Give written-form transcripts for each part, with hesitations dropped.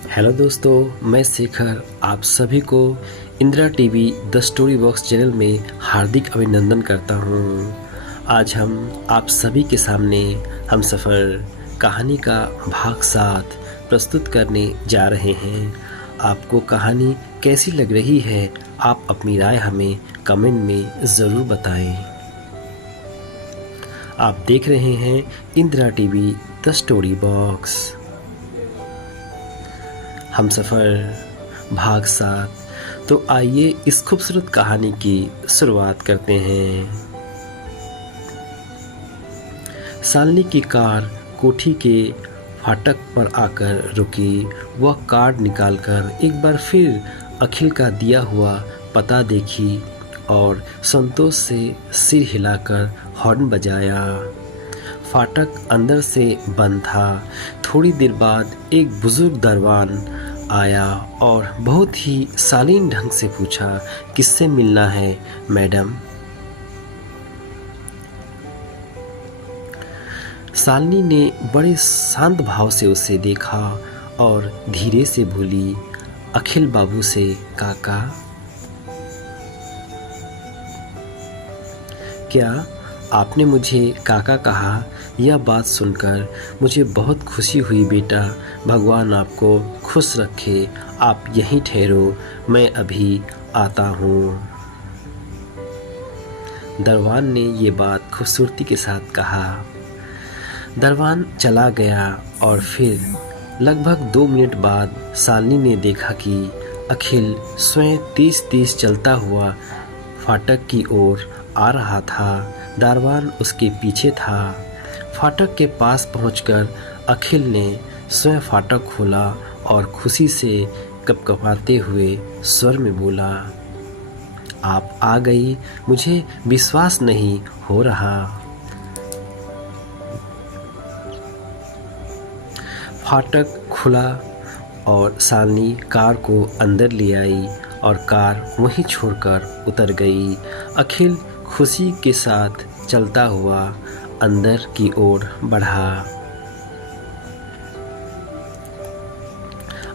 Hello दोस्तों, मैं शेखर आप सभी को Indira TV the story box channel में हार्दिक अभिनंदन करता हूँ। आज हम आप सभी के सामने हमसफ़र कहानी का भाग 7 प्रस्तुत करने जा रहे हैं। आपको कहानी कैसी लग रही है, आप अपनी राय हमें कमेंट में ज़रूर बताएं। आप देख रहे हैं Indira TV the story box. Humsafar भाग 7। तो आइए इस खूबसूरत कहानी की शुरुआत करते हैं। शालिनी की कार कोठी के फाटक पर आकर रुकी। वह कार्ड निकालकर एक बार फिर अखिल का दिया हुआ पता देखी और संतोष से सिर हिलाकर हॉर्न बजाया। फाटक अंदर से बंद था। थोड़ी देर बाद एक बुजुर्ग दरवान आया और बहुत ही शालीन ढंग से पूछा, किससे मिलना है मैडम? शालिनी ने बड़े शांत भाव से उसे देखा और धीरे से बोली, अखिल बाबू से काका। क्या आपने मुझे काका कहा? यह बात सुनकर मुझे बहुत खुशी हुई बेटा। भगवान आपको खुश रखे। आप यहीं ठहरो, मैं अभी आता हूँ। दरवान ने ये बात खूबसूरती के साथ कहा। दरवान चला गया और फिर लगभग 2 मिनट बाद शालिनी ने देखा कि अखिल स्वयं तेज तेज चलता हुआ फाटक की ओर आ रहा था। दरवान उसके पीछे था। फाटक के पास पहुंचकर अखिल ने स्वयं फाटक खोला और खुशी से कपकपाते हुए स्वर में बोला, आप आ गई, मुझे विश्वास नहीं हो रहा। फाटक खुला और शालिनी कार को अंदर ले आई और कार वहीं छोड़कर उतर गई। अखिल खुशी के साथ चलता हुआ अंदर की ओर बढ़ा।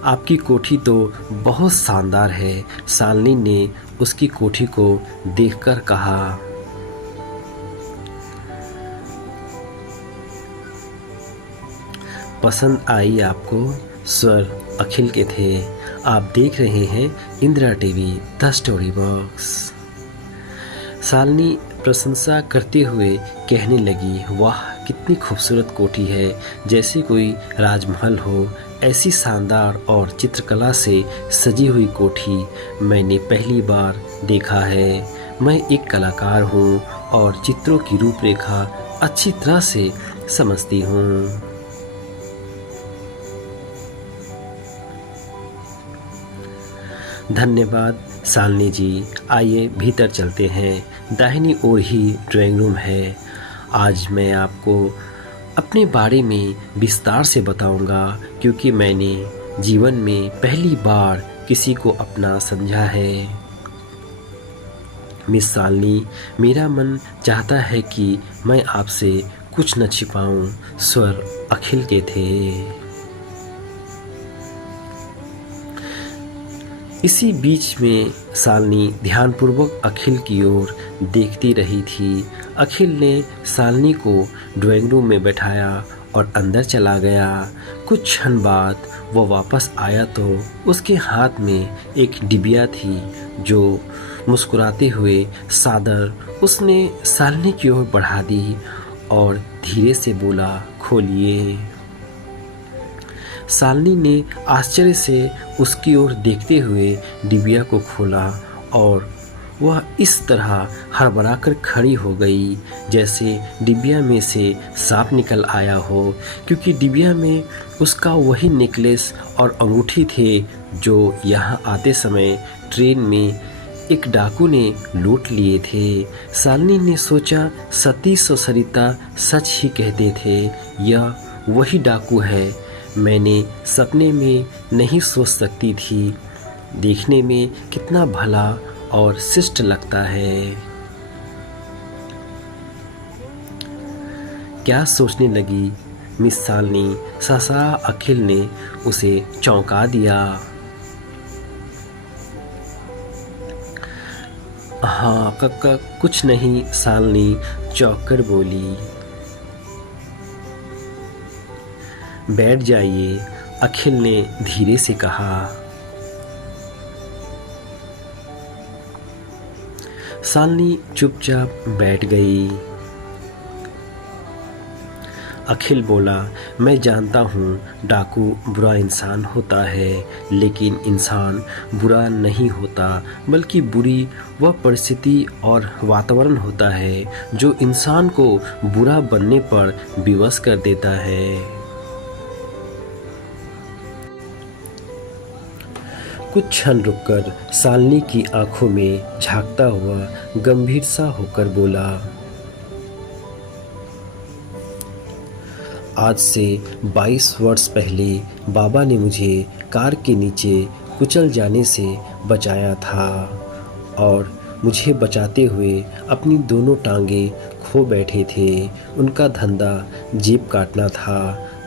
आपकी कोठी तो बहुत शानदार है, शालिनी ने उसकी कोठी को देखकर कहा। पसंद आई आपको? स्वर अखिल के थे। आप देख रहे हैं Indira TV the story box. Shalini प्रशंसा करते हुए कहने लगी, वाह कितनी खूबसूरत कोठी है, जैसे कोई राजमहल हो। ऐसी शानदार और चित्रकला से सजी हुई कोठी मैंने पहली बार देखा है। मैं एक कलाकार हूँ और चित्रों की रूपरेखा अच्छी तरह से समझती हूँ। धन्यवाद शालिनी जी। आइए भीतर चलते हैं। दाहिनी ओर ही ड्राइंग रूम है। आज मैं आपको अपने बारे में विस्तार से बताऊंगा, क्योंकि मैंने जीवन में पहली बार किसी को अपना समझा है। मिस शालिनी, मेरा मन चाहता है कि मैं आपसे कुछ न छिपाऊं। स्वर अखिल के थे। इसी बीच में शालिनी ध्यानपूर्वक अखिल की ओर देखती रही थी। अखिल ने शालिनी को ड्राइंग रूम में बैठाया और अंदर चला गया। कुछ क्षण बाद वह वापस आया तो उसके हाथ में एक डिबिया थी जो मुस्कुराते हुए सादर उसने शालिनी की ओर बढ़ा दी और धीरे से बोला, खोलिए। शालिनी ने आश्चर्य से उसकी ओर देखते हुए डिबिया को खोला और वह इस तरह हड़बड़ाकर खड़ी हो गई जैसे डिबिया में से सांप निकल आया हो, क्योंकि डिबिया में उसका वही नेकलेस और अंगूठी थे जो यहाँ आते समय ट्रेन में एक डाकू ने लूट लिए थे। शालिनी ने सोचा, सतीश और सरिता सच ही कहते थे, यह वही डाकू है। मैंने सपने में नहीं सोच सकती थी। देखने में कितना भला और शिष्ट लगता है। क्या सोचने लगी? मिस सालनी, सहसा अखिल ने उसे चौंका दिया। हाँ कक्का कुछ नहीं, सालनी चौंक कर बोली। बैठ जाइए, अखिल ने धीरे से कहा। सालनी चुपचाप बैठ गई। अखिल बोला, मैं जानता हूँ डाकू बुरा इंसान होता है, लेकिन इंसान बुरा नहीं होता, बल्कि बुरी वह परिस्थिति और वातावरण होता है जो इंसान को बुरा बनने पर विवश कर देता है। कुछ क्षण रुककर सालनी की आंखों में झांकता हुआ गंभीर सा होकर बोला, आज से 22 वर्ष पहले बाबा ने मुझे कार के नीचे कुचल जाने से बचाया था और मुझे बचाते हुए अपनी दोनों टांगे खो बैठे थे। उनका धंधा जेब काटना था।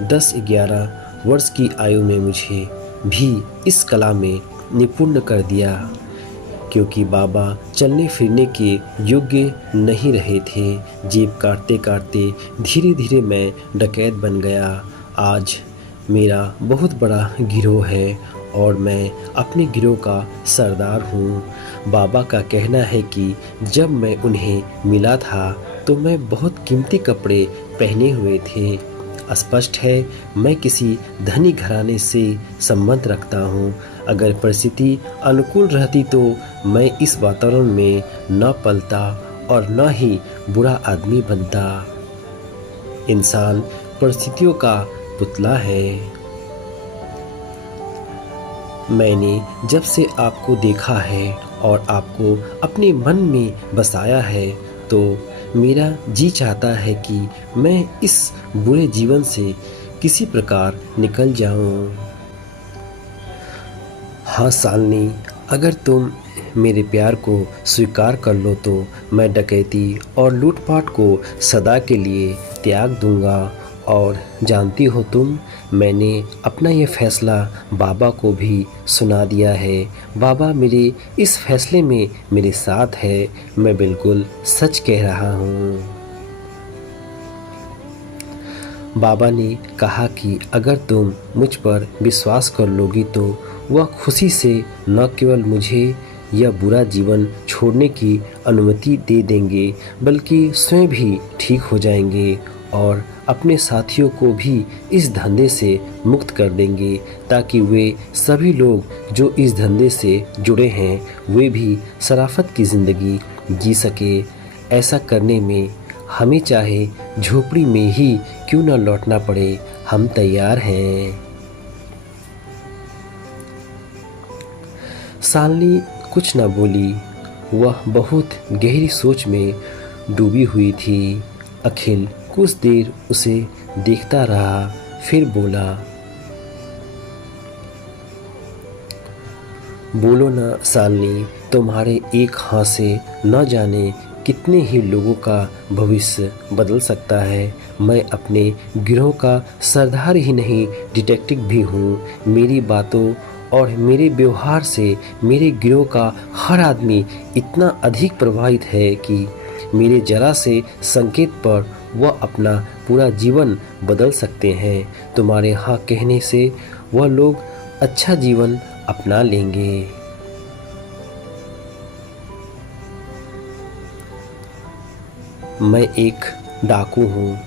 10-11 वर्ष की आयु में मुझे भी इस कला में निपुण कर दिया, क्योंकि बाबा चलने फिरने के योग्य नहीं रहे थे। जेब काटते काटते धीरे धीरे मैं डकैत बन गया। आज मेरा बहुत बड़ा गिरोह है और मैं अपने गिरोह का सरदार हूँ। बाबा का कहना है कि जब मैं उन्हें मिला था तो मैं बहुत कीमती कपड़े पहने हुए थे। स्पष्ट है मैं किसी धनी घराने से संबंध रखता हूँ। अगर परिस्थिति अनुकूल रहती तो मैं इस वातावरण में न पलता और न ही बुरा आदमी बनता। इंसान परिस्थितियों का पुतला है। मैंने जब से आपको देखा है और आपको अपने मन में बसाया है तो मेरा जी चाहता है कि मैं इस बुरे जीवन से किसी प्रकार निकल जाऊं। हाँ सालनी, अगर तुम मेरे प्यार को स्वीकार कर लो तो मैं डकैती और लूटपाट को सदा के लिए त्याग दूंगा। और जानती हो तुम, मैंने अपना ये फैसला बाबा को भी सुना दिया है। बाबा मेरे इस फैसले में मेरे साथ है। मैं बिल्कुल सच कह रहा हूँ। बाबा ने कहा कि अगर तुम मुझ पर विश्वास कर लोगी तो वह खुशी से न केवल मुझे यह बुरा जीवन छोड़ने की अनुमति दे देंगे, बल्कि स्वयं भी ठीक हो जाएंगे और अपने साथियों को भी इस धंधे से मुक्त कर देंगे, ताकि वे सभी लोग जो इस धंधे से जुड़े हैं वे भी शराफत की ज़िंदगी जी सके। ऐसा करने में हमें चाहे झोपड़ी में ही क्यों न लौटना पड़े, हम तैयार हैं। सालनी कुछ न बोली। वह बहुत गहरी सोच में डूबी हुई थी। अखिल कुछ देर उसे देखता रहा, फिर बोला, बोलो ना सालनी, तुम्हारे एक हाथ से न जाने कितने ही लोगों का भविष्य बदल सकता है। मैं अपने गिरोह का सरदार ही नहीं, डिटेक्टिव भी हूँ। मेरी बातों और मेरे व्यवहार से मेरे गिरोह का हर आदमी इतना अधिक प्रभावित है कि मेरे जरा से संकेत पर वह अपना पूरा जीवन बदल सकते हैं। तुम्हारे हाँ कहने से वह लोग अच्छा जीवन अपना लेंगे। मैं एक डाकू हूँ।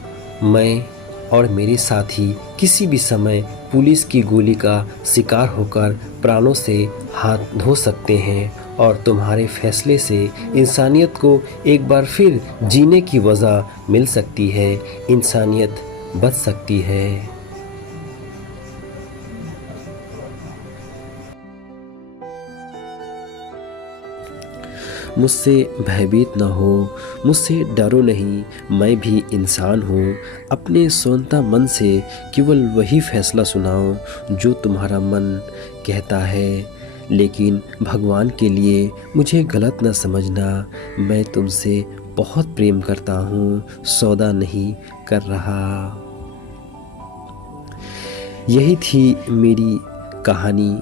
मैं और मेरे साथी किसी भी समय पुलिस की गोली का शिकार होकर प्राणों से हाथ धो सकते हैं और तुम्हारे फैसले से इंसानियत को एक बार फिर जीने की वजह मिल सकती है, इंसानियत बच सकती है। मुझसे भयभीत न हो, मुझसे डरो नहीं, मैं भी इंसान हूँ। अपने सोनता मन से केवल वही फैसला सुनाओ जो तुम्हारा मन कहता है, लेकिन भगवान के लिए मुझे गलत न समझना। मैं तुमसे बहुत प्रेम करता हूँ, सौदा नहीं कर रहा। यही थी मेरी कहानी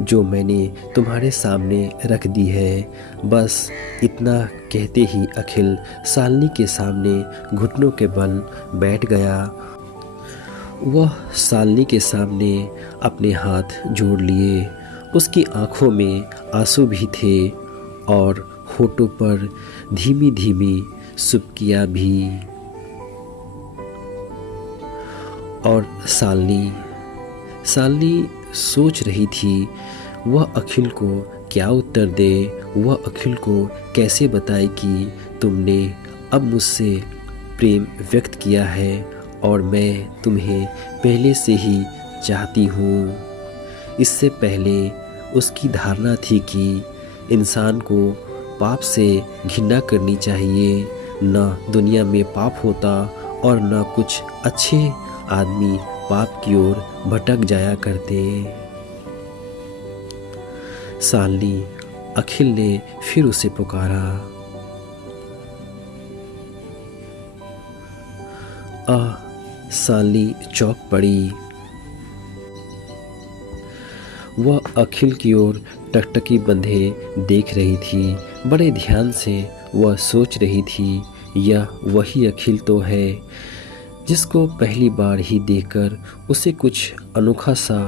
जो मैंने तुम्हारे सामने रख दी है। बस इतना कहते ही अखिल शालिनी के सामने घुटनों के बल बैठ गया। वह शालिनी के सामने अपने हाथ जोड़ लिए। उसकी आंखों में आंसू भी थे और होठों पर धीमी धीमी सुबकियाँ भी। और शालिनी सोच रही थी वह अखिल को क्या उत्तर दे, वह अखिल को कैसे बताए कि तुमने अब मुझसे प्रेम व्यक्त किया है और मैं तुम्हें पहले से ही चाहती हूँ। इससे पहले उसकी धारणा थी कि इंसान को पाप से घृणा करनी चाहिए। न दुनिया में पाप होता और न कुछ अच्छे आदमी पाप की ओर भटक जाया करते। शालिनी, अखिल ने फिर उसे पुकारा। शालिनी चौंक पड़ी। वह अखिल की ओर टकटकी बंधे देख रही थी। बड़े ध्यान से वह सोच रही थी, यह वही अखिल तो है जिसको पहली बार ही देखकर उसे कुछ अनोखा सा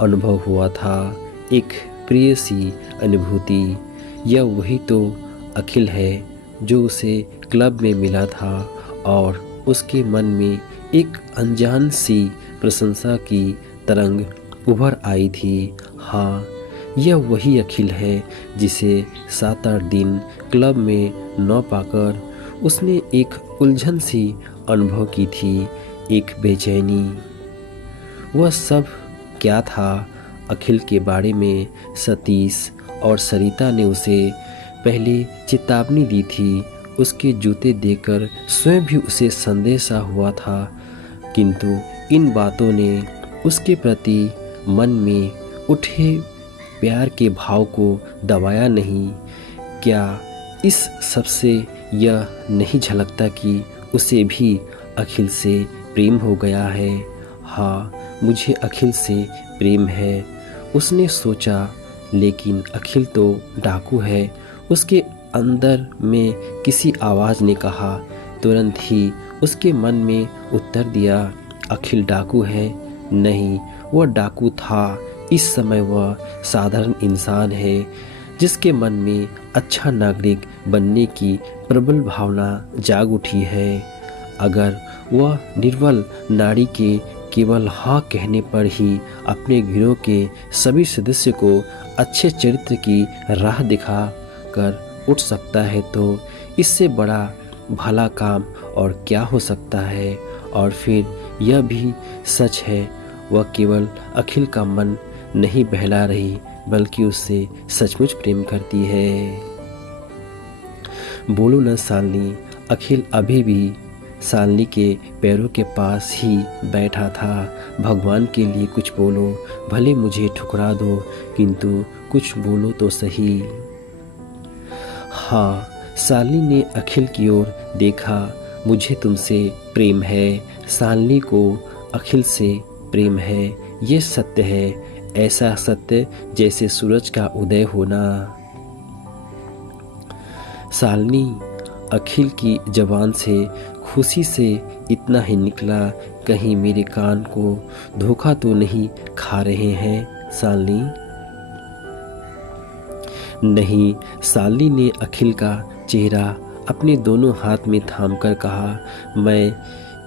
अनुभव हुआ था, एक प्रिय सी अनुभूति। यह वही तो अखिल है जो उसे क्लब में मिला था और उसके मन में एक अनजान सी प्रशंसा की तरंग उभर आई थी। हाँ, यह वही अखिल है जिसे 7-8 दिन क्लब में न पाकर उसने एक उलझन सी अनुभव की थी, एक बेचैनी। वह सब क्या था? अखिल के बारे में सतीश और सरिता ने उसे पहले चेतावनी दी थी। उसके जूते देकर स्वयं भी उसे संदेह सा हुआ था, किंतु इन बातों ने उसके प्रति मन में उठे प्यार के भाव को दबाया नहीं। क्या इस सबसे यह नहीं झलकता कि उसे भी अखिल से प्रेम हो गया है? हाँ, मुझे अखिल से प्रेम है, उसने सोचा। लेकिन अखिल तो डाकू है, उसके अंदर में किसी आवाज़ ने कहा। तुरंत ही उसके मन में उत्तर दिया, अखिल डाकू है? नहीं, वह डाकू था। इस समय वह साधारण इंसान है जिसके मन में अच्छा नागरिक बनने की प्रबल भावना जाग उठी है। अगर वह निर्बल नारी के केवल हाँ कहने पर ही अपने गिरोह के सभी सदस्य को अच्छे चरित्र की राह दिखा कर उठ सकता है, तो इससे बड़ा भला काम और क्या हो सकता है। और फिर यह भी सच है, वह केवल अखिल का मन नहीं बहला रही, बल्कि उससे सचमुच प्रेम करती है। बोलो न शालिनी। अखिल अभी भी शालिनी के पैरों के पास ही बैठा था। भगवान के लिए कुछ बोलो, भले मुझे ठुकरा दो, किंतु कुछ बोलो तो सही। हाँ, शालिनी ने अखिल की ओर देखा। मुझे तुमसे प्रेम है। शालिनी को अखिल से प्रेम है, ये सत्य है। ऐसा सत्य जैसे सूरज का उदय होना। शालिनी, अखिल की जबान से खुशी से इतना ही निकला, कहीं मेरे कान को धोखा तो नहीं खा रहे हैं शालिनी? नहीं। शालिनी ने अखिल का चेहरा अपने दोनों हाथ में थामकर कहा, मैं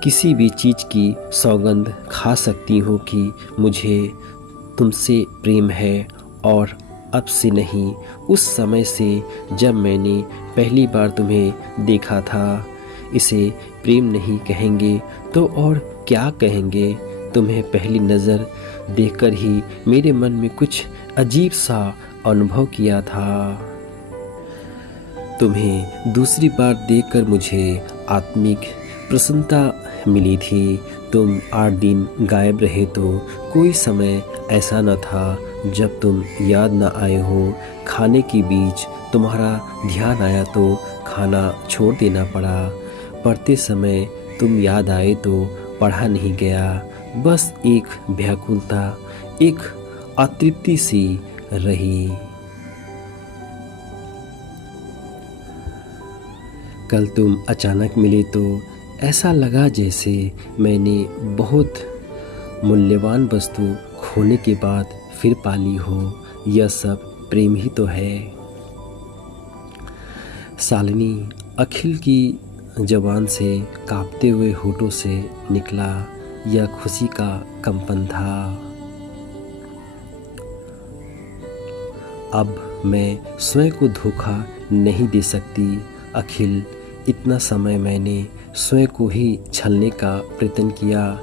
किसी भी चीज़ की सौगंध खा सकती हूँ कि मुझे तुमसे प्रेम है, और अब से नहीं, उस समय से जब मैंने पहली बार तुम्हें देखा था। इसे प्रेम नहीं कहेंगे तो और क्या कहेंगे? तुम्हें पहली नज़र देखकर ही मेरे मन में कुछ अजीब सा अनुभव किया था। तुम्हें दूसरी बार देखकर मुझे आत्मिक प्रसन्नता मिली थी। तुम 8 दिन गायब रहे तो कोई समय ऐसा न था जब तुम याद न आए हो। खाने के बीच तुम्हारा ध्यान आया तो खाना छोड़ देना पड़ा। पढ़ते समय तुम याद आए तो पढ़ा नहीं गया। बस एक व्याकुलता, एक अतृप्ति सी रही। कल तुम अचानक मिले तो ऐसा लगा जैसे मैंने बहुत मूल्यवान वस्तु खोने के बाद फिर पाली हो। यह सब प्रेम ही तो है। शालिनी, अखिल की जबान से कांपते हुए होठों से निकला यह खुशी का कंपन था। अब मैं स्वयं को धोखा नहीं दे सकती अखिल। इतना समय मैंने स्वयं को ही छलने का प्रयत्न किया।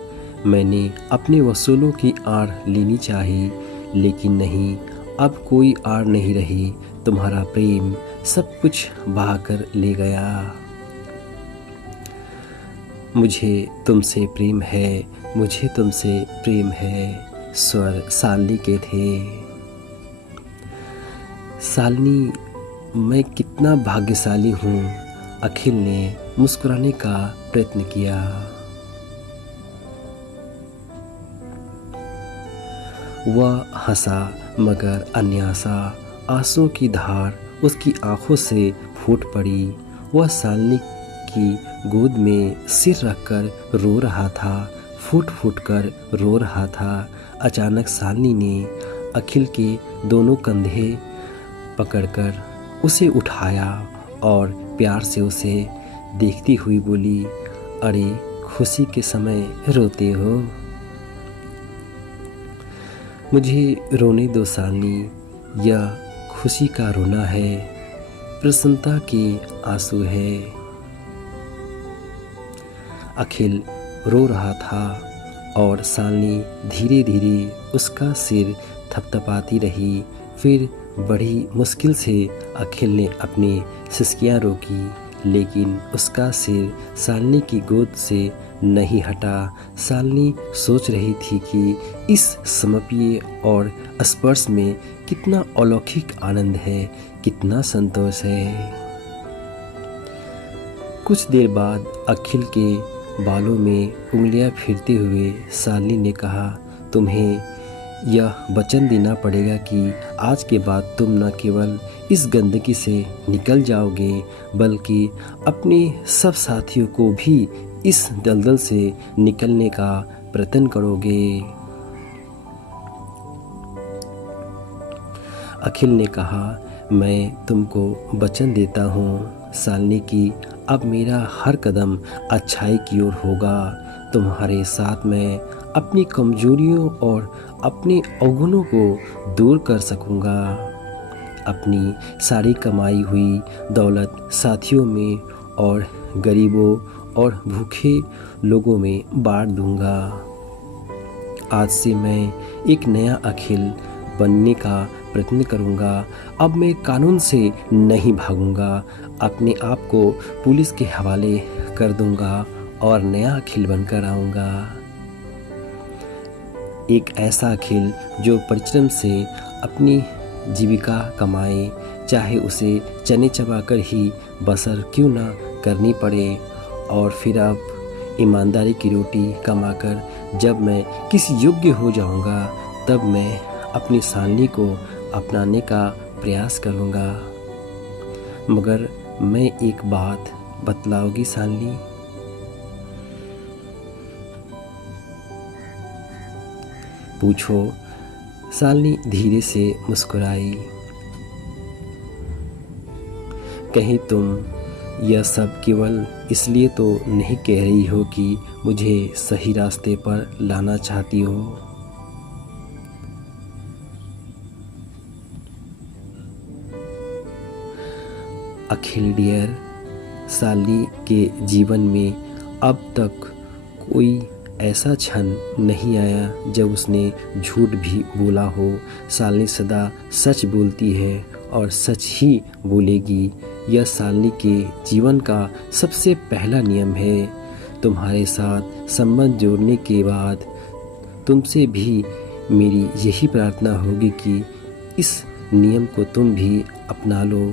मैंने अपने वसूलों की आड़ लेनी चाहिए, लेकिन नहीं, अब कोई आड़ नहीं रही। तुम्हारा प्रेम सब कुछ बहाकर ले गया। मुझे तुमसे प्रेम है, मुझे तुमसे प्रेम है, स्वर शालिनी के थे। शालिनी, मैं कितना भाग्यशाली हूँ। अखिल ने मुस्कुराने का प्रयत्न किया। वह हंसा, मगर अन्यासा आंसुओं की धार उसकी आंखों से फूट पड़ी। वह शालिनी की गोद में सिर रखकर रो रहा था, फूट फूट कर रो रहा था। अचानक शालिनी ने अखिल के दोनों कंधे पकड़कर उसे उठाया और प्यार से उसे देखती हुई बोली, अरे खुशी के समय रोते हो? मुझे रोने दो शालिनी, यह खुशी का रोना है, प्रसन्नता के आंसू है। अखिल रो रहा था और शालिनी धीरे धीरे उसका सिर थपथपाती रही। फिर बड़ी मुश्किल से अखिल ने अपनी सिसकियाँ रोकी, लेकिन उसका सिर शालिनी की गोद से नहीं हटा। शालिनी सोच रही थी कि इस समर्पीय और स्पर्श में कितना अलौकिक आनंद है, कितना संतोष है। कुछ देर बाद अखिल के बालों में उंगलियां फेरते हुए शालिनी ने कहा, तुम्हें यह वचन देना पड़ेगा कि आज के बाद तुम न केवल इस गंदगी से निकल जाओगे, बल्कि अपने सब साथियों को भी इस दलदल से निकलने का प्रयत्न करोगे। अखिल ने कहा, मैं तुमको वचन देता हूँ शालिनी की अब मेरा हर कदम अच्छाई की ओर होगा। तुम्हारे साथ मैं अपनी कमजोरियों और अपने अवगुणों को दूर कर सकूँगा। अपनी सारी कमाई हुई दौलत साथियों में और गरीबों और भूखे लोगों में बांट दूँगा। आज से मैं एक नया अखिल बनने का प्रयत्न करूँगा। अब मैं कानून से नहीं भागूँगा, अपने आप को पुलिस के हवाले कर दूँगा और नया अखिल बनकर आऊँगा। एक ऐसा अखिल जो परिश्रम से अपनी जीविका कमाए, चाहे उसे चने चबाकर ही बसर क्यों ना करनी पड़े। और फिर अब ईमानदारी की रोटी कमाकर जब मैं किसी योग्य हो जाऊंगा, तब मैं अपनी शालिनी को अपनाने का प्रयास करूंगा। मगर मैं एक बात बतलाओगी शालिनी? पूछो। शालिनी धीरे से मुस्कुराई। कहीं तुम यह सब केवल इसलिए तो नहीं कह रही हो कि मुझे सही रास्ते पर लाना चाहती हो? अखिल डियर, शालिनी के जीवन में अब तक कोई ऐसा क्षण नहीं आया जब उसने झूठ भी बोला हो। शालिनी सदा सच बोलती है और सच ही बोलेगी। यह शालिनी के जीवन का सबसे पहला नियम है। तुम्हारे साथ संबंध जोड़ने के बाद तुमसे भी मेरी यही प्रार्थना होगी कि इस नियम को तुम भी अपना लो।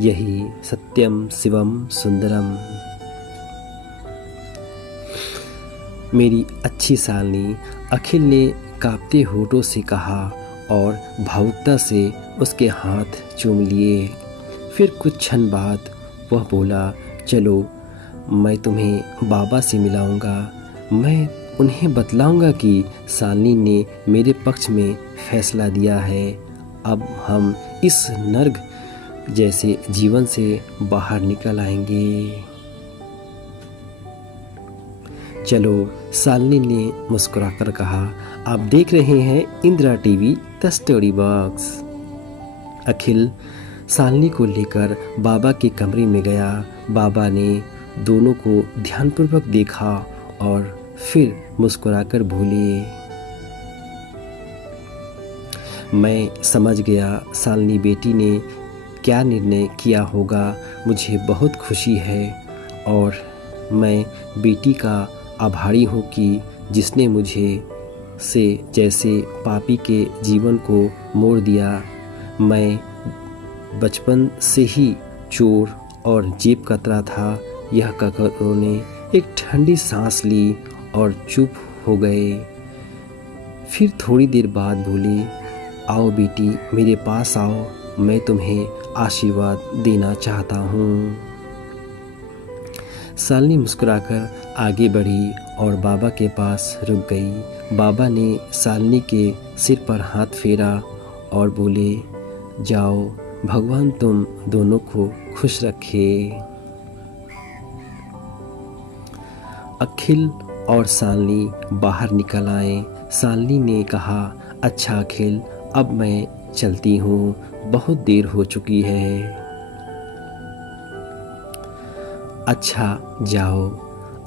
यही सत्यम शिवम सुंदरम। मेरी अच्छी सालनी, अखिल ने कांपते होठों से कहा और भावुकता से उसके हाथ चूम लिए। फिर कुछ क्षण बाद वह बोला, चलो मैं तुम्हें बाबा से मिलाऊंगा। मैं उन्हें बतलाऊंगा कि सालनी ने मेरे पक्ष में फैसला दिया है। अब हम इस नर्क जैसे जीवन से बाहर निकल आएंगे। चलो, सालनी ने मुस्कुराकर कहा। आप देख रहे हैं Indira TV the story box. Akhil Salni को लेकर बाबा के कमरे में गया। बाबा ने दोनों को ध्यानपूर्वक देखा और फिर मुस्कुराकर बोले, मैं समझ गया सालनी बेटी ने क्या निर्णय किया होगा। मुझे बहुत खुशी है और मैं बेटी का आभारी हूँ कि जिसने मुझे से जैसे पापी के जीवन को मोड़ दिया। मैं बचपन से ही चोर और जेब कतरा था। यह कहकर उन्होंने एक ठंडी सांस ली और चुप हो गए। फिर थोड़ी देर बाद बोले, आओ बेटी, मेरे पास आओ, मैं तुम्हें आशीर्वाद देना चाहता हूँ। सालनी मुस्कुराकर आगे बढ़ी और बाबा के पास रुक गई। बाबा ने सालनी के सिर पर हाथ फेरा और बोले, जाओ, भगवान तुम दोनों को खुश रखे। अखिल और सालनी बाहर निकल आए। सालनी ने कहा, अच्छा अखिल, अब मैं चलती हूँ, बहुत देर हो चुकी है। अच्छा जाओ,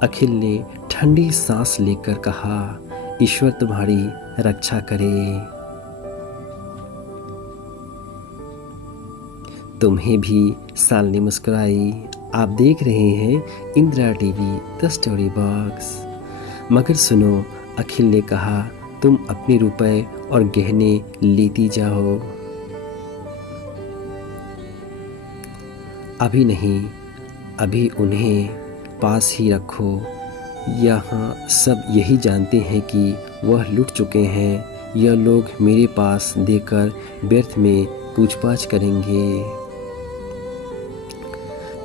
अखिल ने ठंडी सांस लेकर कहा। ईश्वर तुम्हारी रक्षा करे। तुम्हें भी, सालनी मुस्कुराई। आप देख रहे हैं Indira TV the story box. मगर सुनो, अखिल ने कहा, तुम अपने रुपए और गहने लेती जाओ। अभी नहीं, अभी उन्हें पास ही रखो। यहाँ सब यही जानते हैं कि वह लुट चुके हैं। यह लोग मेरे पास देकर व्यर्थ में पूछताछ करेंगे।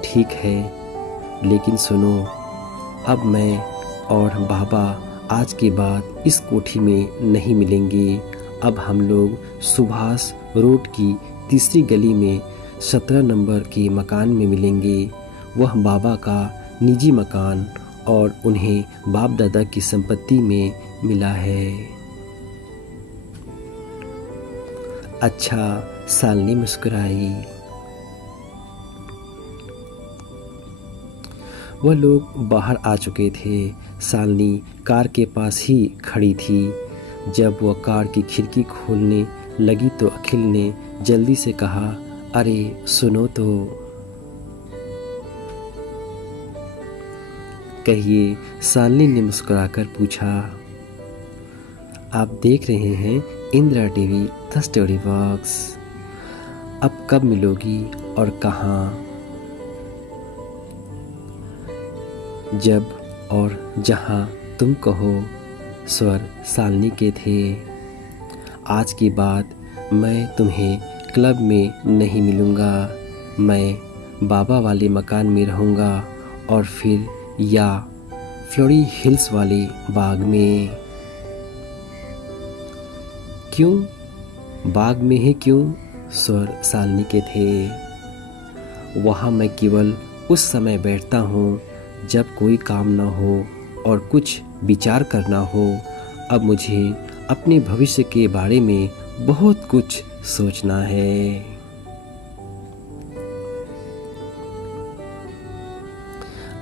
ठीक है, लेकिन सुनो, अब मैं और बाबा आज के बाद इस कोठी में नहीं मिलेंगे। अब हम लोग सुभाष रोड की तीसरी गली में 17 नंबर के मकान में मिलेंगे। वह बाबा का निजी मकान और उन्हें बाप दादा की संपत्ति में मिला है। अच्छा, सालनी मुस्कुराई। वह लोग बाहर आ चुके थे। सालनी कार के पास ही खड़ी थी। जब वह कार की खिड़की खोलने लगी तो अखिल ने जल्दी से कहा, अरे सुनो तो। कहिए, सालनी ने मुस्कुराकर पूछा। आप देख रहे हैं Indira TV the story box. अब कब मिलोगी और कहाँ? जब और जहाँ तुम कहो, स्वर सालनी के थे। आज के बाद मैं तुम्हें क्लब में नहीं मिलूँगा। मैं बाबा वाले मकान में रहूँगा और फिर या फ्लोरी हिल्स वाले बाग में। क्यों बाग में है? क्यों? स्वर सालनी के थे। वहाँ मैं केवल उस समय बैठता हूँ जब कोई काम ना हो और कुछ विचार करना हो। अब मुझे अपने भविष्य के बारे में बहुत कुछ सोचना है।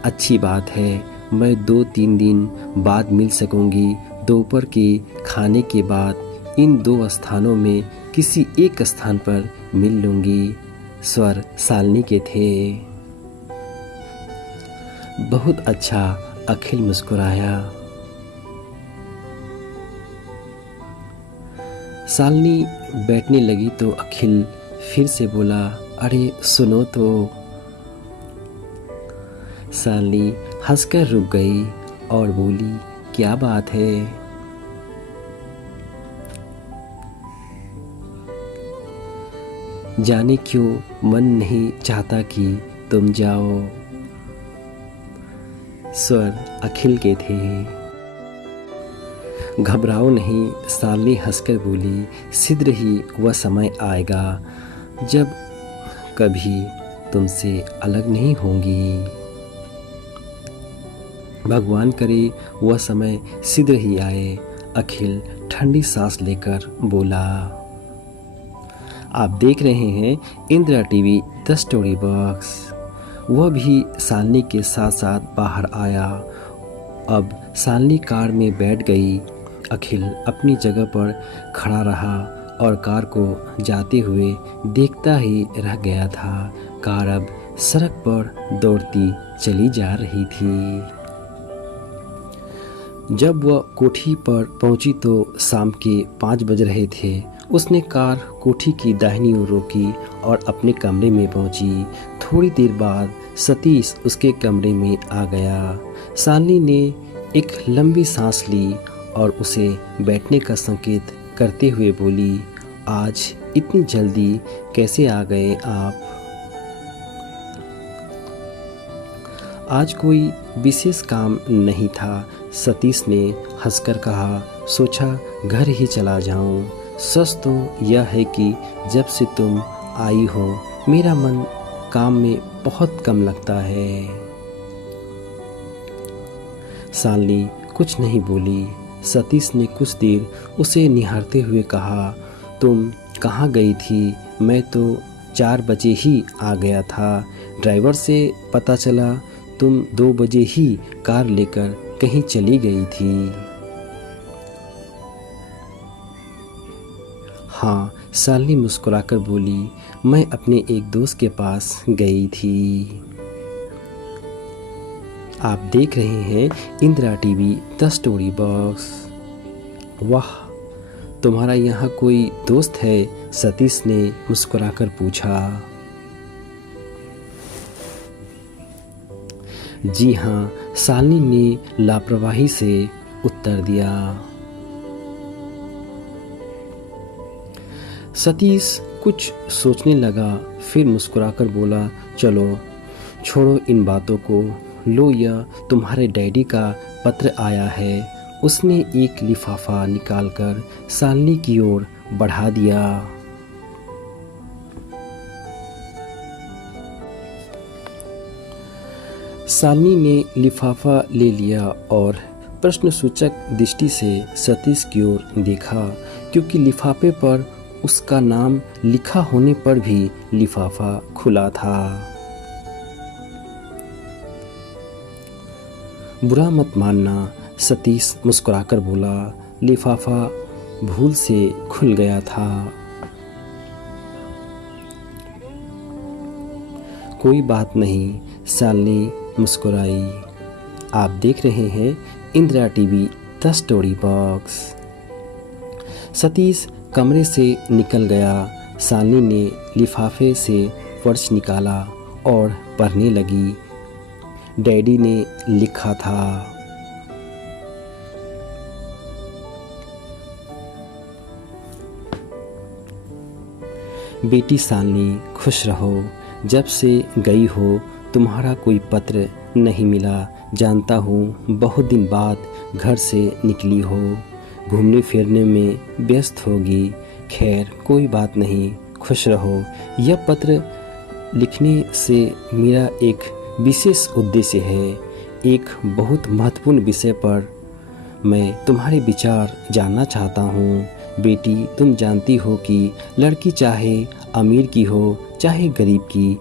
अच्छी बात है, मैं 2-3 दिन बाद मिल सकूंगी। दोपहर के खाने के बाद इन 2 स्थानों में किसी एक स्थान पर मिल लूंगी। स्वर सालनी के थे। बहुत अच्छा, अखिल मुस्कुराया। सालनी बैठने लगी तो अखिल फिर से बोला, अरे सुनो तो। सालनी हंसकर रुक गई और बोली, क्या बात है? जाने क्यों मन नहीं चाहता कि तुम जाओ। स्वर अखिल के थे। घबराओ नहीं, शालिनी हंसकर बोली, शीघ्र ही वह समय आएगा जब कभी तुमसे अलग नहीं होंगी। भगवान करे वह समय शीघ्र ही आए। अखिल ठंडी सांस लेकर बोला। आप देख रहे हैं Indira TV the story box. वह भी शालिनी के साथ साथ बाहर आया। अब शालिनी कार में बैठ गई। अखिल अपनी जगह पर खड़ा रहा और कार को जाते हुए देखता ही रह गया था। कार अब सड़क पर दौड़ती चली जा रही थी। जब वह कोठी पर पहुंची तो शाम के 5 बज रहे थे। उसने कार कोठी की दाहिनी ओर रोकी और अपने कमरे में पहुंची। थोड़ी देर बाद सतीश उसके कमरे में आ गया। शालिनी ने एक लंबी सांस ली और उसे बैठने का संकेत करते हुए बोली, आज इतनी जल्दी कैसे आ गए आप? आज कोई विशेष काम नहीं था, सतीश ने हंसकर कहा। सोचा घर ही चला जाऊं। सच तो यह है कि जब से तुम आई हो मेरा मन काम में बहुत कम लगता है। शालिनी कुछ नहीं बोली। सतीश ने कुछ देर उसे निहारते हुए कहा, तुम कहाँ गई थी? मैं तो 4 बजे ही आ गया था। ड्राइवर से पता चला तुम 2 बजे ही कार लेकर कहीं चली गई थी। हाँ, शालिनी मुस्कुराकर बोली, मैं अपने एक दोस्त के पास गई थी। आप देख रहे हैं Indira TV the story box. वाह, तुम्हारा यहाँ कोई दोस्त है? सतीश ने मुस्कुराकर पूछा। जी हाँ, शालिनी ने लापरवाही से उत्तर दिया। सतीश कुछ सोचने लगा, फिर मुस्कुराकर बोला, चलो छोड़ो इन बातों को। लो, यह तुम्हारे डैडी का पत्र आया है। उसने एक लिफाफा निकालकर शालिनी की ओर बढ़ा दिया। शालिनी ने लिफाफा ले लिया और प्रश्नसूचक दृष्टि से सतीश की ओर देखा, क्योंकि लिफाफे पर उसका नाम लिखा होने पर भी लिफाफा खुला था। बुरा मत मानना, सतीश मुस्कुराकर बोला, लिफाफा भूल से खुल गया था। कोई बात नहीं, शालिनी मुस्कुराई। आप देख रहे हैं Indira TV the story box. Satish कमरे से निकल गया। शालिनी ने लिफाफे से पर्च निकाला और पढ़ने लगी। डैडी ने लिखा था, बेटी शालिनी खुश रहो। जब से गई हो तुम्हारा कोई पत्र नहीं मिला। जानता हूँ बहुत दिन बाद घर से निकली हो, घूमने फिरने में व्यस्त होगी। खैर कोई बात नहीं, खुश रहो। यह पत्र लिखने से मेरा एक विशेष उद्देश्य है। एक बहुत महत्वपूर्ण विषय पर मैं तुम्हारे विचार जानना चाहता हूँ। बेटी, तुम जानती हो कि लड़की चाहे अमीर की हो चाहे गरीब की,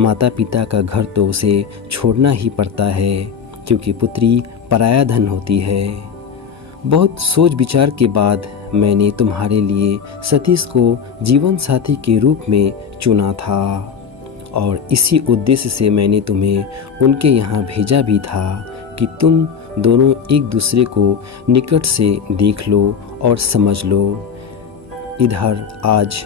माता पिता का घर तो उसे छोड़ना ही पड़ता है, क्योंकि पुत्री पराया धन होती है। बहुत सोच विचार के बाद मैंने तुम्हारे लिए सतीश को जीवन साथी के रूप में चुना था और इसी उद्देश्य से मैंने तुम्हें उनके यहाँ भेजा भी था कि तुम दोनों एक दूसरे को निकट से देख लो और समझ लो। इधर आज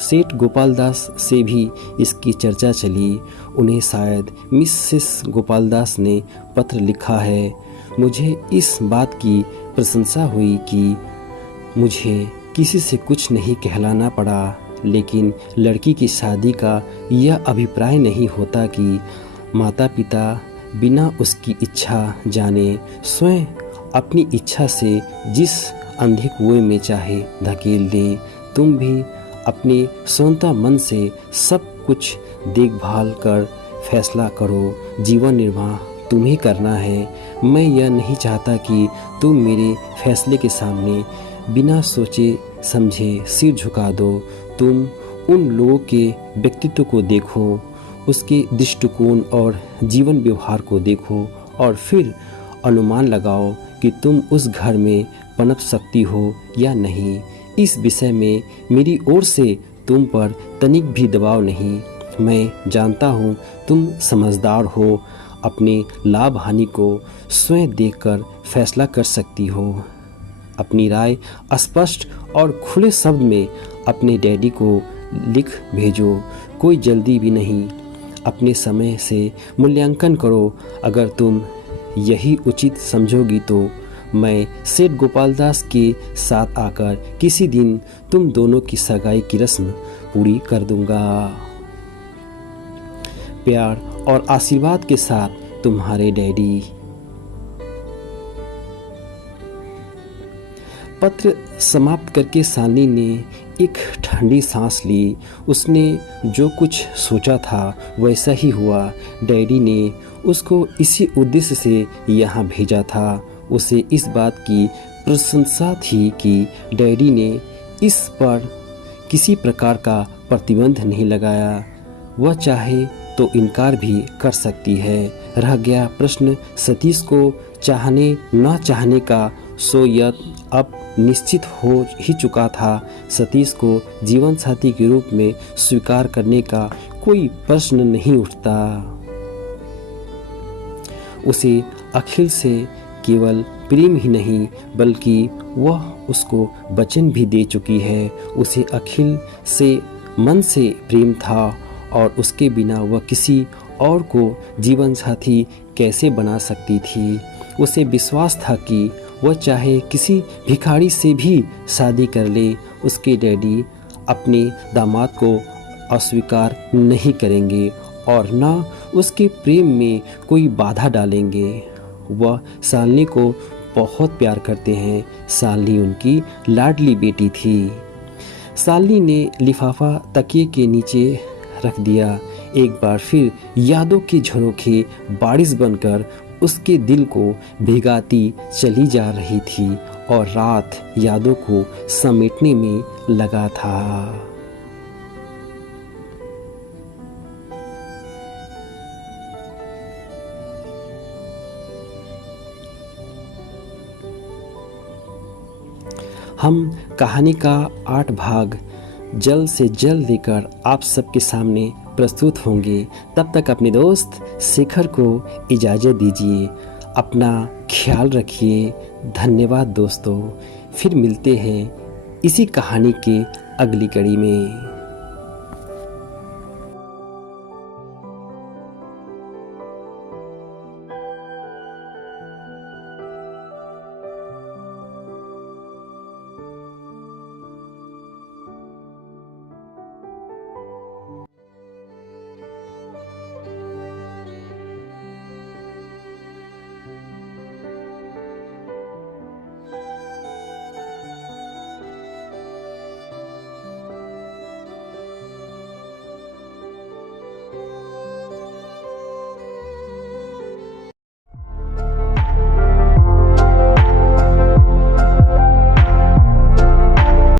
सेठ गोपाल दास से भी इसकी चर्चा चली। उन्हें शायद मिसेस गोपाल दास ने पत्र लिखा है। मुझे इस बात की प्रशंसा हुई कि मुझे किसी से कुछ नहीं कहलाना पड़ा, लेकिन लड़की की शादी का यह अभिप्राय नहीं होता कि माता पिता बिना उसकी इच्छा जाने स्वयं अपनी इच्छा से जिस अंधे कुएं में चाहे धकेल दे। तुम भी अपने स्वतंत्र मन से सब कुछ देखभाल कर फैसला करो। जीवन निर्वाह तुम्हें करना है। मैं यह नहीं चाहता कि तुम मेरे फैसले के सामने बिना सोचे समझे सिर झुका दो। तुम उन लोगों के व्यक्तित्व को देखो, उसके दृष्टिकोण और जीवन व्यवहार को देखो और फिर अनुमान लगाओ कि तुम उस घर में पनप सकती हो या नहीं। इस विषय में मेरी ओर से तुम पर तनिक भी दबाव नहीं। मैं जानता हूँ तुम समझदार हो, अपने लाभ हानि को स्वयं देखकर फैसला कर सकती हो। अपनी राय स्पष्ट और खुले शब्द में अपने डैडी को लिख भेजो, कोई जल्दी भी नहीं। अपने समय से मूल्यांकन करो। अगर तुम यही उचित समझोगी तो मैं सेठ गोपाल दास के साथ आकर किसी दिन तुम दोनों की सगाई की रस्म पूरी कर दूंगा। प्यार और आशीर्वाद के साथ तुम्हारे डैडी। पत्र समाप्त करके शालिनी ने एक ठंडी सांस ली। उसने जो कुछ सोचा था वैसा ही हुआ। डैडी ने उसको इसी उद्देश्य से यहाँ भेजा था। उसे इस बात की प्रशंसा थी कि डैडी ने इस पर किसी प्रकार का प्रतिबंध नहीं लगाया। वह चाहे तो इनकार भी कर सकती है। रह गया प्रश्न सतीश को चाहने न चाहने का, सो यह अब निश्चित हो ही चुका था। सतीश को जीवन साथी के रूप में स्वीकार करने का कोई प्रश्न नहीं उठता। उसे अखिल से केवल प्रेम ही नहीं बल्कि वह उसको वचन भी दे चुकी है। उसे अखिल से मन से प्रेम था और उसके बिना वह किसी और को जीवन साथी कैसे बना सकती थी। उसे विश्वास था कि वह चाहे किसी भिखारी से भी शादी कर ले, उसके डैडी अपने दामाद को अस्वीकार नहीं करेंगे और न उसके प्रेम में कोई बाधा डालेंगे। वह शालिनी को बहुत प्यार करते हैं। शालिनी उनकी लाडली बेटी थी। शालिनी ने लिफाफा तकिए के नीचे रख दिया। एक बार फिर यादों की झरोखे बारिश बनकर उसके दिल को भिगाती चली जा रही थी और रात यादों को समेटने में लगा था। हम कहानी का 8 भाग जल्द से जल्द लेकर आप सबके सामने प्रस्तुत होंगे। तब तक अपने दोस्त शेखर को इजाज़त दीजिए। अपना ख्याल रखिए। धन्यवाद दोस्तों। फिर मिलते हैं इसी कहानी के अगली कड़ी में।